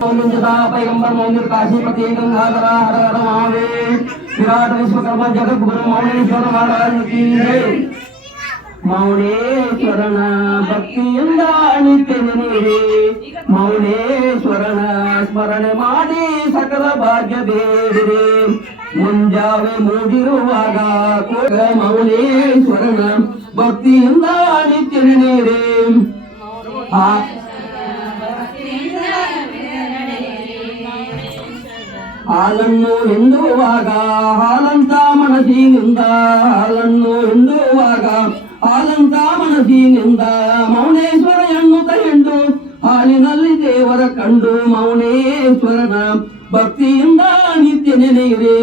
पैगंबर मोहम्मद काशीपति गंगाधर हर हर महादेव विराट विश्वकर्मा जगत गुरु मौनेश्वर महाराज की जय ಮೌನೇಶ್ವರನ ಭಕ್ತಿಯಿಂದ ನಿತ್ಯ ನೆನೆಯಿರಿ ಮೌನೇಶ್ವರನ ಸ್ಮರಣೆ ಮಾಡಿ ಸಕಲ ಭಾಗ್ಯ ಬೇಡಿರಿ ಮುಂಜಾವೆ ಮೂಡಿರುವಾಗ ಮೌನೇಶ್ವರನ ಭಕ್ತಿಯಿಂದ ನಿತ್ಯ ನೆನೆಯಿರಿ ಹಾಲನ್ನು ಎಂದುವಾಗ ಹಾಲಂತ ಮನಸ್ಸಿನಿಂದ ಹಾಲನ್ನು ಎಂದುವಾಗ ಹಾಲಂತ ಮನಸ್ಸಿನಿಂದ ಮೌನೇಶ್ವರ ಎನ್ನುತ್ತ ಎಂಡು ಹಾಲಿನಲ್ಲಿ ದೇವರ ಕಂಡು ಮೌನೇಶ್ವರನ ಭಕ್ತಿಯಿಂದ ನಿತ್ಯ ನೆನೆಯಿರಿ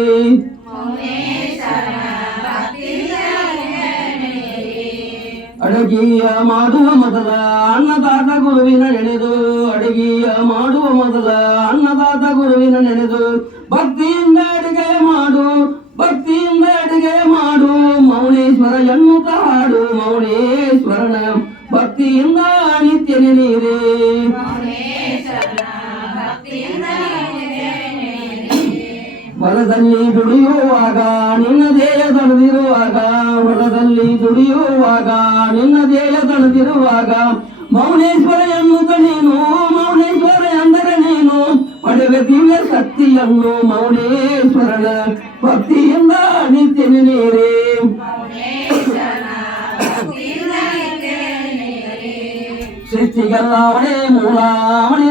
ಅಡಗಿಯ ಮಾಡುವ ಮೊದಲ ಅನ್ನದಾತ ಗುರುವಿನ ನೆನೆದು ಅಡಗಿಯ ಮಾಡುವ ಮೊದಲ ಅನ್ನದಾತ ಗುರುವಿನ ನೆನೆದು ಭಕ್ತಿಯಿಂದ ಅಡುಗೆ ಮಾಡು ಭಕ್ತಿಯಿಂದ ಅಡುಗೆ ಮಾಡು ಮೌನೇಶ್ವರ ಎನ್ನುತ್ತ ಹಾಡು ಮೌನೇಶ್ವರನ ಭಕ್ತಿಯಿಂದ ನಿತ್ಯ ನೆನೆಯಿರಿ ಹೊಲದಲ್ಲಿ ದುಡಿಯುವಾಗ ನಿನ್ನ ಧ್ಯೇಯ ತಡೆದಿರುವಾಗ ಹೊಲದಲ್ಲಿ ದುಡಿಯುವಾಗ ನಿನ್ನ ಧ್ಯೇಯ ತಡೆದಿರುವಾಗ ಮೌನೇಶ್ವರ ಎನ್ನುತ್ತ ನೀನು ಮೌನೇಶ್ವರ ಎಂದರೆ ನೀನು ಪಡೆದ ದಿವ್ಯ ಶಕ್ತಿಯನ್ನು ಮೌನೇಶ್ವರನ ಭಕ್ತಿಯಿಂದ ನಿತ್ಯ ನೆನೆಯಿರಿ ಸೃಷ್ಟಿಗೆಲ್ಲ ಅವನೇ ಮೂಲ ಅವನೇ